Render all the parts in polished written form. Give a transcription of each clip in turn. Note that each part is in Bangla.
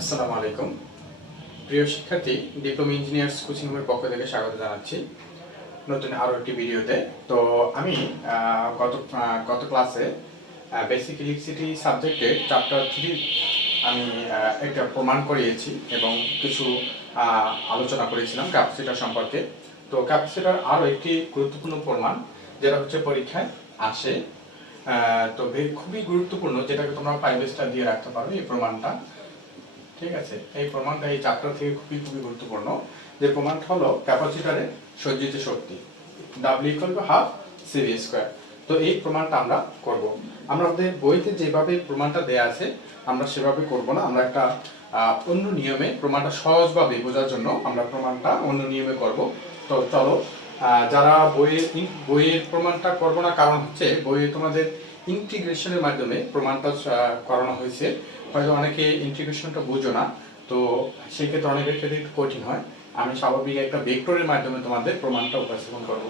আসসালামু আলাইকুম প্রিয় শিক্ষার্থী, ডিপ্লোমা ইঞ্জিনিয়ার্স কোচিং এর পক্ষ থেকে স্বাগত জানাচ্ছি নতুন আরো একটি ভিডিওতে। তো আমি গত ক্লাসে বেসিক ইলেকট্রিসিটি সাবজেক্টের চ্যাপ্টার 3 আমি একটা প্রমাণ করিয়েছি এবং কিছু আলোচনা করেছিলাম ক্যাপাসিটর সম্পর্কে। তো ক্যাপাসিটর আরো একটি গুরুত্বপূর্ণ প্রমাণ যেটা হচ্ছে পরীক্ষায় আসে। তো খুবই গুরুত্বপূর্ণ, যেটাকে তোমরা 5 স্টার দিয়ে রাখতে পারো এই প্রমাণটা। ঠিক আছে, এই প্রমাণটা এই চ্যাপ্টার থেকে খুবই গুরুত্বপূর্ণ। যে প্রমাণটা হলো ক্যাপাসিটরের সঞ্চিত শক্তি W = ½ CV²। তো এই প্রমাণটা আমরা করব। আমাদের বইতে যেভাবে প্রমাণটা দেয়া আছে আমরা সেভাবে করব না, আমরা একটা অন্য নিয়মে প্রমাণটা সহজভাবে বোঝার জন্য আমরা প্রমাণটা অন্য নিয়মে করব। তো চলো, যারা বইয়ের প্রমাণটা করব না, কারণ হচ্ছে বইয়ে তোমাদের ইন্টিগ্রেশনের মাধ্যমে প্রমাণটা করানো হয়েছে। হয়তো অনেকে ইন্টিগ্রেশনটা বুঝো না, তো সেক্ষেত্রে অনেকের ক্ষেত্রে একটু কঠিন হয়। আমি স্বাভাবিক একটা ভেক্টরের মাধ্যমে তোমাদের প্রমাণটা উপস্থাপন করব।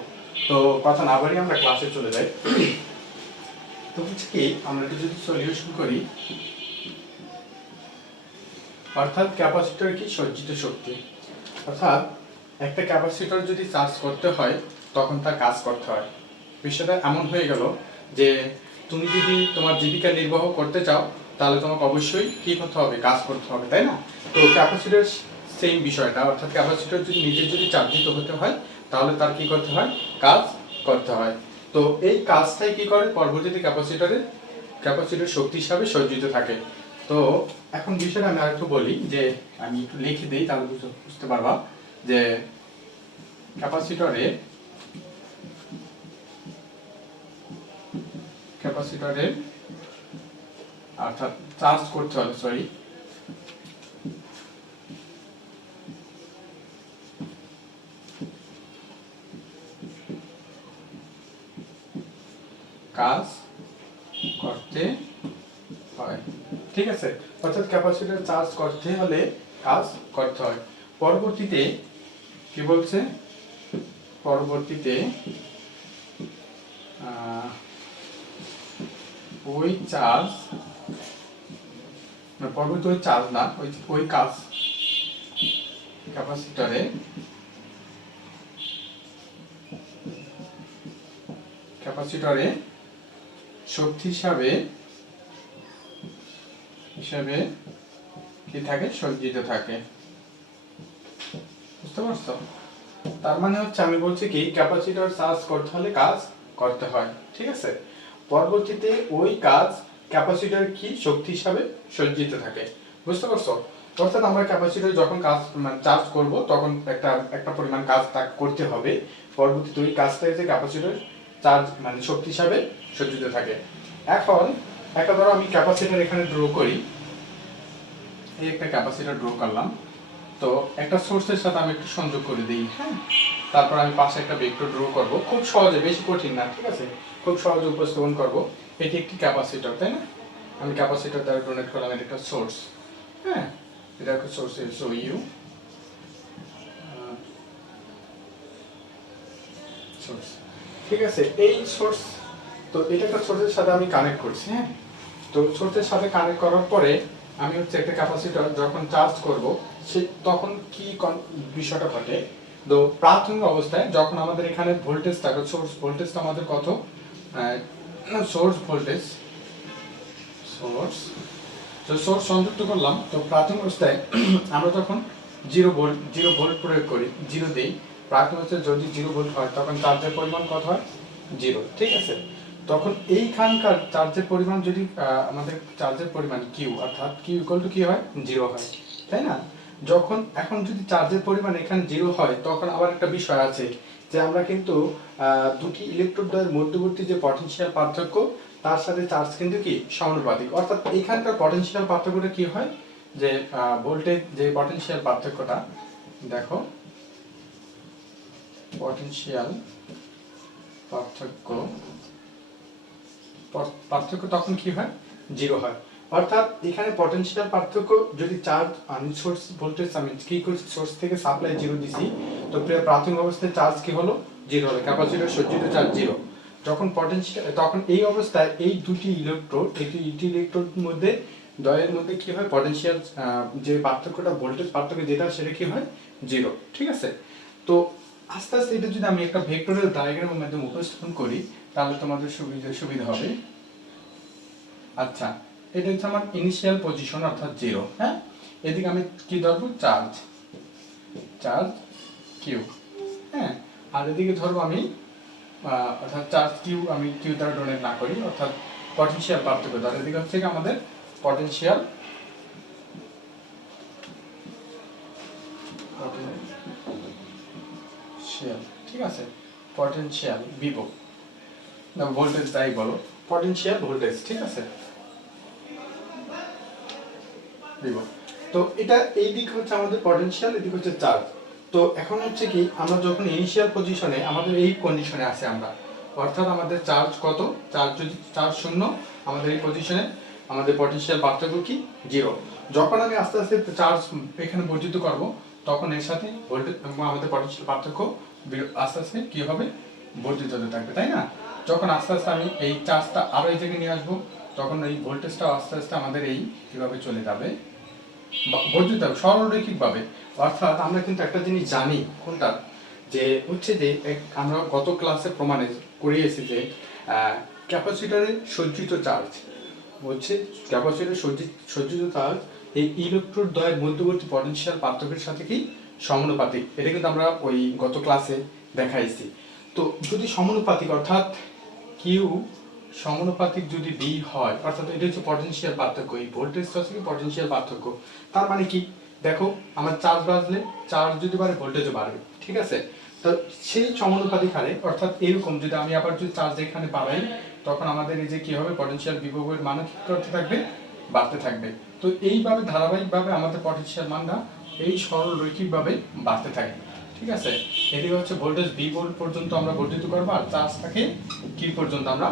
তো কথা না বাড়িয়ে আমরা ক্লাসে চলে যাই। তো হচ্ছে কি, আমরা একটু যদি সলিউশন করি, অর্থাৎ ক্যাপাসিটর কি সঞ্চিত শক্তি, অর্থাৎ একটা ক্যাপাসিটর যদি চার্জ করতে হয় তখন তার কাজ করতে হয়। বিষয়টা এমন হয়ে গেল যে তুমি যদি তোমার জীবিকা নির্বাহ করতে চাও তাহলে তোমাকে অবশ্যই কি করতে হবে, কাজ করতে হবে, তাই না? তো ক্যাপাসিটর সেম বিষয়টা, অর্থাৎ ক্যাপাসিটর যদি যদি চার্জিত হতে হয় তাহলে তার কি করতে হয়, কাজ করতে হয়। তো এই কাজটাই কি করে পরবর্তীতে ক্যাপাসিটর শক্তি হিসাবে সজ্জিত থাকে। তো এখন বিষয়টা আমি আরেকটু বলি, যে আমি একটু লিখে দিই তাহলে বুঝতে পারবা যে ক্যাপাসিটরের অর্থাৎ চার্জ করতে হবে, কাজ করতে হয়। ঠিক আছে, অর্থাৎ ক্যাপাসিটর চার্জ করতে হলে কাজ করতে হয়। পরবর্তীতে কি বলছে, পরবর্তীতে ওই চার্জ না, ওই কাজ ক্যাপাসিটরে শক্তি হিসাবে কি থাকে, সজ্জিত থাকে। বুঝতে পারছো? তার মানে হচ্ছে আমি বলছি কি, ক্যাপাসিটর চার্জ করতে হলে কাজ করতে হয়। ঠিক আছে, পরবর্তীতে ওই কাজ ক্যাপাসিটর কি শক্তি হিসাবে সজ্জিত থাকে। বুঝতে পারছো? অর্থাৎ আমরা ক্যাপাসিটর যখন কাজ চার্জ করব তখন একটা পরিমাণ কাজ করতে হবে, পরবর্তীতে ওই কাজটা হচ্ছে ক্যাপাসিটর চার্জ শক্তি হিসাবে সজ্জিত থাকে। এখন একটা ধরো আমি ক্যাপাসিটর এখানে ড্র করি, এই একটা ক্যাপাসিটর ড্র করলাম। তো একটা সোর্সের সাথে আমি একটু সংযোগ করে দিই, হ্যাঁ। তারপর আমি পাশে একটা ভেক্টর ড্র করব, খুব সহজে, বেশি কঠিন না, ঠিক আছে, খুব সহজে উপস্থাপন করব। এটি একটি ক্যাপাসিটর, তাই না? আমি ক্যাপাসিটর দ্বারা ডোনেট করলাম, এটা একটা সোর্স, হ্যাঁ, এটা একটা সোর্স ইউ সোর্স। ঠিক আছে, এই সোর্স, তো এটা একটা সোর্সের সাথে আমি কানেক্ট করছি, হ্যাঁ। তো সোর্সের সাথে কানেক্ট করার পরে আমি হচ্ছে একটা ক্যাপাসিটর যখন চার্জ করব তখন কি বিষয়টা ঘটে। তো প্রাথমিক অবস্থায় যখন আমাদের এখানে ভোল্টেজ থাকে, সোর্স ভোল্টেজটা আমাদের কত, সোর্স ভোল্টেজ, সোর্স সংযুক্ত করলাম। তো প্রাথমিক অবস্থায় আমরা যখন 0 ভোল্ট প্রয়োগ করি, 0 দেই, প্রাথমিক অবস্থায় যদি 0 ভোল্ট হয় তখন চার্জের পরিমাণ কত হয়, 0। ঠিক আছে, তখন এইখানকার চার্জের পরিমাণ যদি আমাদের চার্জের পরিমাণ কিউ, অর্থাৎ কিউ ইকুয়াল টু কি হয়, 0 হয়, তাই না? এখন যদি চার্জের পরিমাণ এখানে 0 হয় তখন আবার একটা বিষয় আছে, যে আমরা কিন্তু দুটি ইলেকট্রোডের মধ্যবর্তী যে পটেনশিয়াল পার্থক্য তার সাথে চার্জ কিন্তু কি সমানুপাতিক। অর্থাৎ এখানকার পটেনশিয়াল পার্থক্যটা কি হয়, যে ভোল্টেজ যে পটেনশিয়াল পার্থক্যটা, দেখো পটেনশিয়াল পার্থক্য তখন কি হয়, 0 হয়। অর্থাৎ এখানে পটেনশিয়াল পার্থক্য যদি চার্জ সোর্স ভোল্টেজ আমি কি করছি, সোর্স থেকে সাপ্লাই 0 দিছি, তো প্রাথমিক অবস্থায় চার্জ কি হলো, 0 হলো, ক্যাপাসিটর সজ্জিত চার্জ 0। তখন এই অবস্থায় এই দুটি ইলেকট্রোড মধ্যে দ্বয়ের মধ্যে কি হয়, পটেনশিয়াল যে পার্থক্যটা, ভোল্টেজ পার্থক্য যেটা, সেটা কি হয়, জিরো। ঠিক আছে, তো আস্তে আস্তে এটা যদি আমি একটা ভেক্টরের ডায়াগ্রামের মাধ্যমে উপস্থাপন করি তাহলে তোমাদের সুবিধা হবে। আচ্ছা, এটা হচ্ছে আমার ইনিশিয়াল পজিশন অর্থাৎ জিরো। হ্যাঁ, এদিকে আমি কি ধরবো, চার্জ কিউ। হ্যাঁ, আর এদিকে ধরবো আমি অর্থাৎ চার্জ কিউ, আমি কিউ দ্বারা ডোনেট না করি, অর্থাৎ পটেনশিয়াল পার্থক্য দ্বারা। এদিকে হচ্ছে কি আমাদের পটেনশিয়াল, ঠিক আছে, পটেনশিয়াল বিভব না ভোল্টেজ যাই বলো, পটেনশিয়াল ভোল্টেজ, ঠিক আছে, বিভব। তো এটা এই দিক হচ্ছে আমাদের পটেনশিয়াল, এদিক হচ্ছে চার্জ। তো এখন হচ্ছে কি, আমরা যখন ইনিশিয়াল পজিশনে আমাদের এই কন্ডিশনে আছে আমরা, অর্থাৎ আমাদের চার্জ কত, চার্জ শূন্য, আমাদের এই পজিশনে আমাদের পটেনশিয়াল পার্থক্য কি, জিরো। যখন আমি আস্তে আস্তে চার্জ এখানে বর্ধিত করব, তখন এর সাথে ভোল্টেজ আমাদের পটেনশিয়াল পার্থক্য আস্তে আস্তে কি হবে, বর্ধিত হতে থাকবে, তাই না? যখন আস্তে আস্তে আমি এই চার্জটা আরো এই জায়গায় নিয়ে আসবো, তখন এই ভোল্টেজটা আস্তে আস্তে আমাদের এই কিভাবে চলে যাবে, বর্ধিত হবে সরলরৈখিকভাবে। অর্থাৎ আমরা কিন্তু একটা জিনিস জানি, কোনটা, যে হচ্ছে যে আমরা গত ক্লাসে প্রমাণে করিয়েছি যে ক্যাপাসিটরে সজ্জিত চার্জ হচ্ছে, ক্যাপাসিটরে সজ্জিত চার্জ এই ইলেকট্রোড দ্বয়ের মধ্যবর্তী পটেনশিয়াল পার্থক্যের সাথে কি সমানুপাতিক। এটা কিন্তু আমরা ওই গত ক্লাসে দেখাইছি। তো যদি সমানুপাতিক অর্থাৎ কিউ সমানুপাতিক যদি বি হয়, অর্থাৎ এটা হচ্ছে পটেনশিয়াল পার্থক্য, এই ভোল্টেজ হচ্ছে কি পটেনশিয়াল পার্থক্য। তার মানে কি, দেখো আমার চার্জ বাড়লে, চার্জ যদি বাড়ে ভোল্টেজও বাড়বে, ঠিক আছে? তো সেই সমানুপাতিক হারে, অর্থাৎ এরকম যদি আমি আবার যদি চার্জ এখানে বাড়াই, তখন আমাদের এই যে কি হবে, পটেনশিয়াল বিভবের মান কি করতে থাকবে, বাড়তে থাকবে। তো এইভাবে ধারাবাহিকভাবে আমাদের পটেনশিয়াল মানটা এই সরল রৈখিকভাবে বাড়তে থাকবে, ঠিক আছে? এটি হচ্ছে ভোল্টেজ বি ভোল্ট পর্যন্ত আমরা বর্ধিত করবো, আর চার্জটাকে কি পর্যন্ত আমরা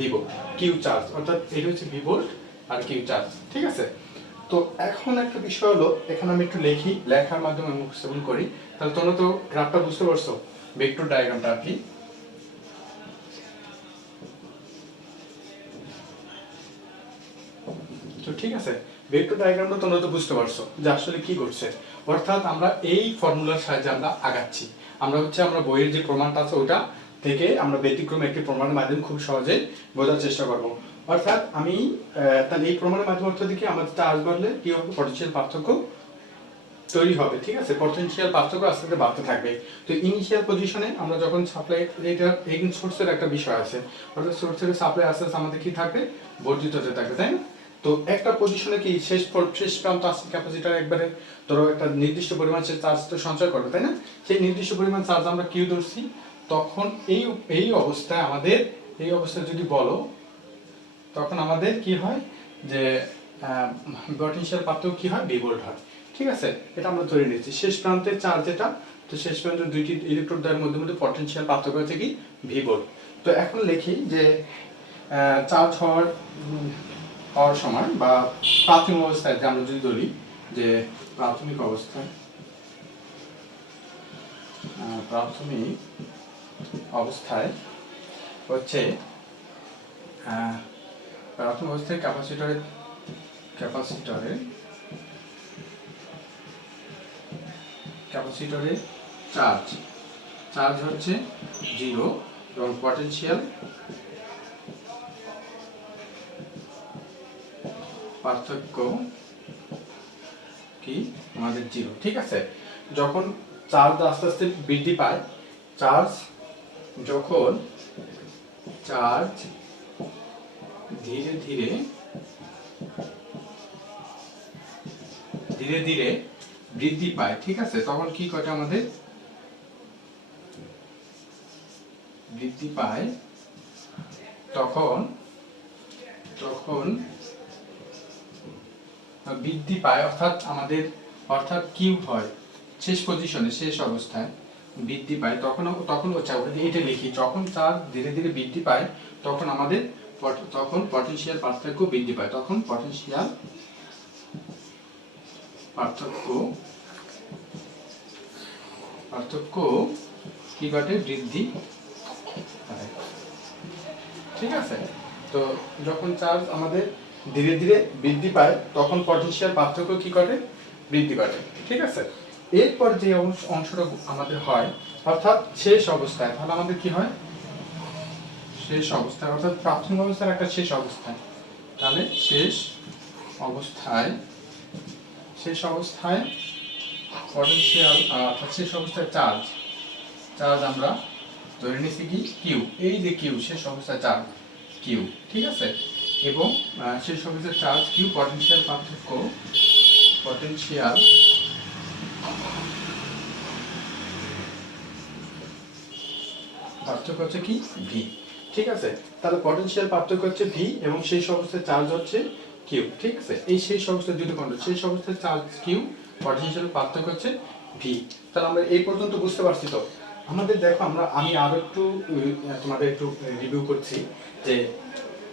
দিব, কিউ চার্জ, অর্থাৎ এটি হচ্ছে ভি ভোল্ট আর কিউ চার্জ, ঠিক আছে? তো এখন একটা বিষয় হলো, এখানে আমি একটু লিখি, লেখার মাধ্যমে আমি উপস্থাপন করি, তাহলে তোমরা তো গ্রাফটা বুঝতে পারছো, ভেক্টর ডায়াগ্রামটা আর কি। তো ঠিক আছে, ভেক্টর ডায়াগ্রামটা তোমরা তো বুঝতে পারছো যে আসলে কি করছে। অর্থাৎ আমরা এই ফর্মুলার সাহায্যে আমরা আগাচ্ছি। আমরা বইয়ের যে প্রমাণটা আছে ওটা থেকে আমরা ব্যতিক্রমে একটি প্রমাণের মাধ্যমে খুব সহজে বোঝার চেষ্টা করব। অর্থাৎ আমি তাহলে এই প্রমাণের মাধ্যমে অর্থ দেখি আমাদের চার্জ বাড়লে কি হবে, পটেনশিয়াল পার্থক্য তৈরি হবে, ঠিক আছে? পটেনশিয়াল পার্থক্য আস্তে আস্তে বাড়তে থাকবে। তো ইনিশিয়াল পজিশনে আমরা যখন সাপ্লাই, এটা এগেইন সোর্সের একটা বিষয় আছে, অর্থাৎ সোর্সের সাপ্লাই আস্তে আস্তে আমাদের কি থাকবে, বর্ধিত হতে থাকবে, তাই না? তো একটা পজিশনে কি শেষ প্রান্ত আসছে, ক্যাপাসিটর একবারে ধরো একটা নির্দিষ্ট পরিমাণ সে চার্জ তো সঞ্চয় করবে, তাই না? সেই নির্দিষ্ট পরিমাণ চার্জ আমরা কিউ ধরছি, তখন এই অবস্থায় আমাদের, এই অবস্থায় যদি বলো, তখন আমাদের কি হয় যে পটেনশিয়াল পার্থক্য কি হয়, ভি ভোল্ট হয়, ঠিক আছে? এটা আমরা ধরে নিচ্ছি শেষ প্রান্তের চার্জ এটা, তো শেষ প্রান্তের দুইটি ইলেকট্রোড দ্বয়ের মধ্যে পটেনশিয়াল পার্থক্য হচ্ছে কি, ভি ভোল্ট। তো এখন লিখি যে চার্জ হওয়ার সময় বা প্রাথমিক অবস্থায়, যে আমরা যদি ধরি যে প্রাথমিক অবস্থায় হচ্ছে প্রাথমিক অবস্থায় ক্যাপাসিটরে চার্জ হচ্ছে জিরো এবং পটেনশিয়াল পার্থক্য কি আমাদের জিরো, ঠিক আছে? যখন চার্জ আস্তে আস্তে বৃদ্ধি পায়, যখন চার্জ ধীরে ধীরে বৃদ্ধি পায়, ঠিক আছে, তখন কি করে আমাদের বৃদ্ধি পায়, তখন বৃদ্ধি পায় অর্থাৎ কিউ হয় শেষ পজিশনে, শেষ অবস্থায় বৃদ্ধি পায়, তখন এটা লিখি, যখন চার্জ ধীরে ধীরে বৃদ্ধি পায় তখন আমাদের পটেনশিয়াল পার্থক্য বৃদ্ধি পায়, তখন পটেনশিয়াল পার্থক্য কি ঘটে, বৃদ্ধি পায়, ঠিক আছে? তো যখন চার্জ আমাদের ধীরে ধীরে বৃদ্ধি পায় তখন পটেনশিয়াল পার্থক্য কি করে, বৃদ্ধি পায়। ঠিক আছে, এরপর যে অংশটা আমাদের হয় অর্থাৎ শেষ অবস্থায়, তাহলে আমাদের কি হয়, শেষ অবস্থায় অর্থাৎ প্রাথমিক অবস্থার একটা শেষ অবস্থায়, তাহলে শেষ অবস্থায় পটেনশিয়াল অর্থাৎ শেষ অবস্থায় চার্জ আমরা ধরে নিচ্ছি কি কিউ, এই যে কিউ শেষ অবস্থায় চার্জ কিউ। ঠিক আছে, এবং শেষ অবস্থায় চার্জ কিউ, পটেনশিয়াল পার্থক্য হচ্ছে কি ভি। ঠিক আছে, তাহলে পটেনশিয়াল পার্থক্য হচ্ছে ভি এবং শেষ অবস্থায় চার্জ হচ্ছে কিউ। ঠিক আছে, এই শেষ অবস্থায় দুটো কন্ট্রোল, শেষ অবস্থায় চার্জ কিউ, পটেনশিয়াল পার্থক্য হচ্ছে ভি। তাহলে আমরা এই পর্যন্ত বুঝতে পারছি। তো আমাদের দেখো আমি আরো একটু তোমাদের একটু রিভিউ করছি যে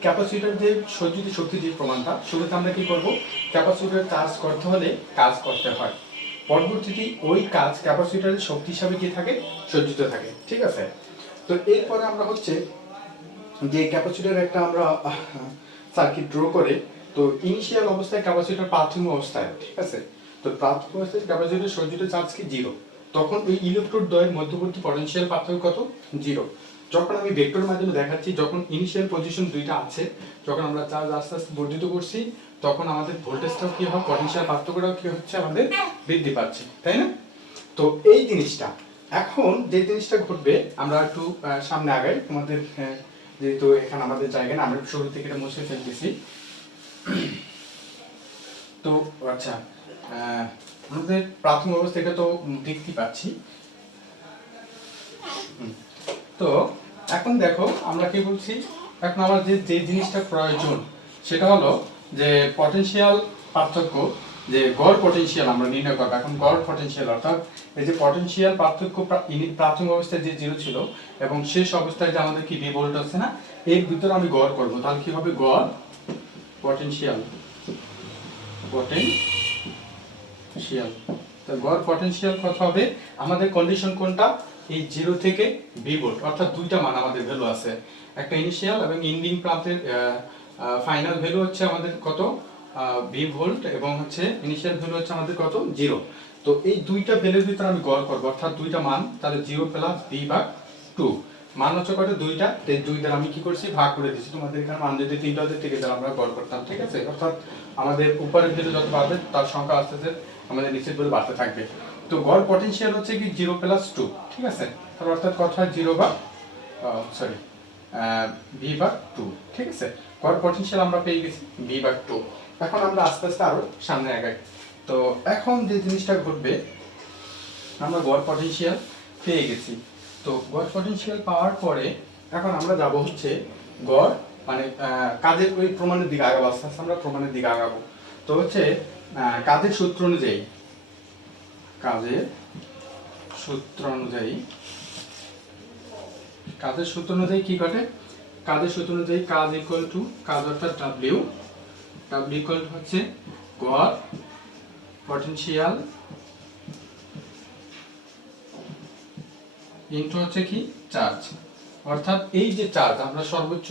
ক্যাপাসিটর যে সজ্জিত শক্তি যে প্রমাণটা, শুরুতে আমরা কি করব, ক্যাপাসিটর চার্জ করতে হলে কাজ করতে হয়, পরবর্তীতে ওই কাজ ক্যাপাসিটরের শক্তি হিসাবে কি থাকে, সজ্জিত থাকে। ঠিক আছে, তো এরপরে আমরা হচ্ছে যে ক্যাপাসিটর একটা আমরা সার্কিট ড্র করে, তো ইনিশিয়াল অবস্থায় ক্যাপাসিটর প্রাথমিক অবস্থায়, ঠিক আছে, তো প্রাথমিক অবস্থায় ক্যাপাসিটর সজ্জিত চার্জ কি জিরো, তখন ওই ইলেকট্রোড দ্বয়ের মধ্যবর্তী পটেনশিয়াল পার্থক্য কত, জিরো। যখন আমি ভেক্টরের মাধ্যমে দেখাচ্ছি, যখন ইনিশিয়াল পজিশন দুইটা আছে, যখন আমরা চার্জ আস্তে আস্তে বর্ধিত করছি, তখন আমাদের ভোল্টেজটাও কি হয়, পটেনশিয়াল পার্থক্যটাও কি হচ্ছে, আমাদের বৃদ্ধি পাচ্ছে, তাই না? তো এই জিনিসটা এখন যে জিনিসটা ঘটবে, আমরা একটু সামনে আগাই, তোমাদের যেহেতু এখানে আমাদের জায়গা না, আমরা শুরু থেকে এটা মুছে ফেলতেছি। তো আচ্ছা, আমাদের প্রাথমিক অবস্থা থেকে তো দেখতে পাচ্ছি। তো এখন দেখো আমরা কি বলছি, এখন আমার যে জিনিসটা প্রয়োজন সেটা হলো যে পটেনশিয়াল পার্থক্য, যে গড় পটেনশিয়াল আমরা নির্ণয় করবো। এখন গড় পটেনশিয়াল অর্থাৎ এই যে পটেনশিয়াল পার্থক্য প্রাথমিক অবস্থায় যে জিরো ছিল এবং শেষ অবস্থায় যে আমাদের কি ভি ভোল্ট আছে না, এর ভিতরে আমি গড় করব, তাহলে কি হবে, গড় পটেনশিয়াল তো গড় পটেনশিয়াল কত হবে, আমাদের কন্ডিশন কোনটা, এই জিরো থেকে ভি ভোল্ট, অর্থাৎ দুইটা মান আমাদের ভ্যালু আছে, একটা ইনিশিয়াল এবং এন্ডিং প্রান্তের ফাইনাল ভ্যালু হচ্ছে আমাদের কত, ভি ভোল্ট, এবং হচ্ছে ইনিশিয়াল ভ্যালু হচ্ছে আমাদের কত, জিরো। তো এই দুইটা ভ্যালুর ভিতরে আমি গড় করব, অর্থাৎ দুইটা মান, তাহলে জিরো প্লাস ভি ভাগ টু, মান হচ্ছে কত, দুইটা, দুই দ্বারা আমি কি করছি, ভাগ করে দিচ্ছি। তোমাদের এখানে মান যদি তিনটা হতে থেকে দ্বারা আমরা গড় করতাম। ঠিক আছে, অর্থাৎ আমাদের উপরের দিকে যত বাড়বে তার সংখ্যা আস্তে আস্তে আমাদের নিচের দিকে বাড়তে থাকবে। তো গড় পটেনশিয়াল হচ্ছে কি জিরো প্লাস টু। ঠিক আছে, তার অর্থাৎ কথা হয় জিরো বা সরি ভি ভাগ টু। ঠিক আছে, গড় পটেনশিয়াল আমরা পেয়ে গেছি ভি ভাগ টু। এখন আমরা আস্তে আস্তে আরো সামনে আগাই। তো এখন যে জিনিসটা ঘটবে, আমরা গড় পটেনশিয়াল পেয়ে গেছি। তো গড় পটেনশিয়াল পাওয়ার পরে এখন আমরা যাব হচ্ছে গড় মানে কাজের ওই প্রমাণের দিকে আগাবো, আস্তে আস্তে আমরা প্রমাণের দিকে আগাবো। তো হচ্ছে কাজের সূত্র অনুযায়ী কি ঘটে, কাজের সূত্র অনুযায়ী কাজ ইকুয়াল টু কাজ অর্থাৎ ডাব্লিউ ইকুয়াল টু হচ্ছে গড় পটেনশিয়াল ইনটু হচ্ছে কি চার্জ, অর্থাৎ এই যে চার্জ আমরা সর্বোচ্চ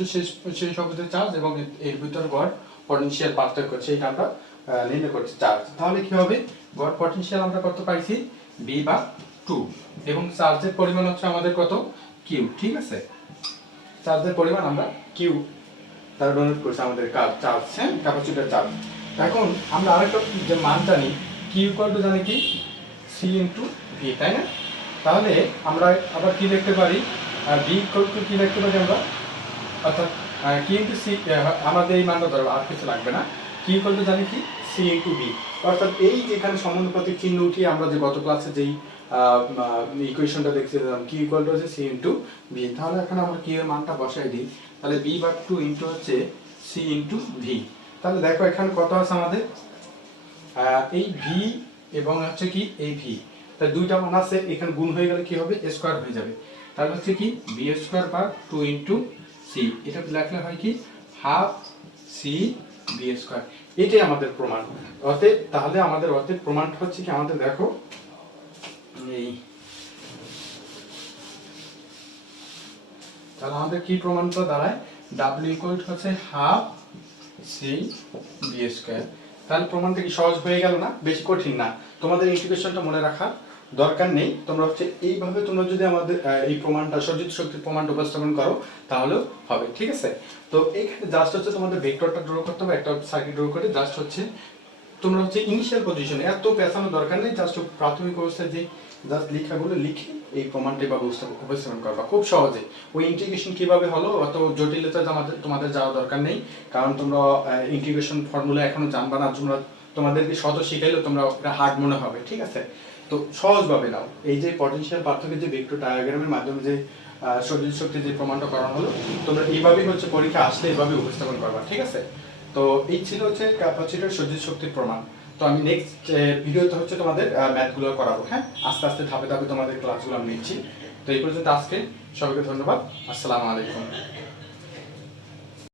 শেষ অবস্থায় চার্জ এবং এর ভিতর গড় পটেনশিয়াল পার্থক্য, সেইটা আমরা নির্ণয় করছি চার্জ। তাহলে কি হবে, গড় পটেনশিয়াল আমরা কত পাইছি, বি বা টু, এবং চার্জের পরিমাণ হচ্ছে আমাদের কত, কিউ। ঠিক আছে, চার্জের পরিমাণ আমরা কিউ তার ডোনেট করছে আমাদের চার্জ, হ্যাঁ, ক্যাপাসিটর চার্জ। এখন আমরা আরেকটা যে মান জানি, কিউ ইকুয়াল টু জানি কি সি ইনটু ভি, তাই না? তাহলে আমরা আবার কি লিখতে পারি, ভি ইকুয়াল টু কি লিখতে পারি আমরা, অর্থাৎ কি ইনটু সি, আমাদের এই মানটা ধরো, আর কিছু লাগবে না, কি ইকুয়াল টু জানি কি সি ইনটু ভি, অর্থাৎ এই যেখানে সমানুপাতিক চিহ্ন উঠিয়ে আমরা যে গত ক্লাসে যেই ইকুয়েশনটা দেখছিলাম, কি ইকুয়াল টু হচ্ছে সি ইনটু ভি। তাহলে এখন আমরা কি এর মানটা বসাই দিই, তাহলে বি ভাগ টু ইনটু হচ্ছে সি ইনটু ভি। তাহলে দেখো এখানে কত আছে আমাদের, এই ভি এবং হচ্ছে কি এই ভি, তাহলে দুইটা মান আছে, এখানে গুণ হয়ে গেলে কি হবে, স্কয়ার হয়ে যাবে। তাহলে হচ্ছে কি বি স্কয়ার ভাগ টু ইনটু সি, এটা লিখলে হয় কি হাফ সি বি স্কয়ার। এটাই আমাদের প্রমাণ। অতএব তাহলে আমাদের প্রমাণটা হচ্ছে কি, আমাদের দেখো এই, তাহলে আমাদের কি প্রমাণটা দাঁড়ায়, ডাব্লিউ ইকুয়াল হচ্ছে হাফ সি বি স্কয়ার। তাহলে প্রমাণটা কি সহজ হয়ে গেল না? বেশি কঠিন না। তোমাদের ইন্টিগ্রেশনটা মনে রাখার দরকার নেই। তোমরা হচ্ছে এইভাবে তোমরা যদি আমাদের এই প্রমাণটা সজ্জিত শক্তির প্রমাণটা উপস্থাপন করো তাহলেও হবে, ঠিক আছে? তো এখানে জাস্ট হচ্ছে তোমাদের ভেক্টরটা ড্র করতে হবে, একটা সার্কিট ড্র করে জাস্ট হচ্ছে তোমরা হচ্ছে ইনিশিয়াল পজিশনে এত পেছানোর দরকার নেই, জাস্ট প্রাথমিক অবস্থায় যে জাস্ট লেখাগুলো লিখে এই প্রমাণটা এভাবে উপস্থাপন করবা খুব সহজে। ওই ইন্টিগ্রেশন কিভাবে হলো অত জটিলতা তোমাদের যাওয়া দরকার নেই, কারণ তোমরা ইন্টিগ্রেশন ফর্মুলা এখনো জানবা না। তোমরা তোমাদেরকে শত শিখাইলেও তোমরা এটা হার্ড মনে হবে, ঠিক আছে? তো সহজভাবে নাও। এই যে পটেনশিয়াল পার্থক্যের যে ভেক্টর ডায়াগ্রামের মাধ্যমে যে সজ্জিত শক্তির যে প্রমাণটা করানো হলো, তোমরা এইভাবেই হচ্ছে পরীক্ষা আসলে এইভাবে উপস্থাপন করবা, ঠিক আছে? তো এই ছিল হচ্ছে ক্যাপাসিটর সজ্জিত শক্তির প্রমাণ। তো আমি নেক্সট ভিডিওতে হচ্ছে তোমাদের ম্যাথগুলো করাবো, হ্যাঁ? আস্তে আস্তে ধাপে ধাপে তোমাদের ক্লাসগুলো আমি নিচ্ছি। তো এই পর্যন্ত আজকে সবাইকে ধন্যবাদ। আসসালামু আলাইকুম।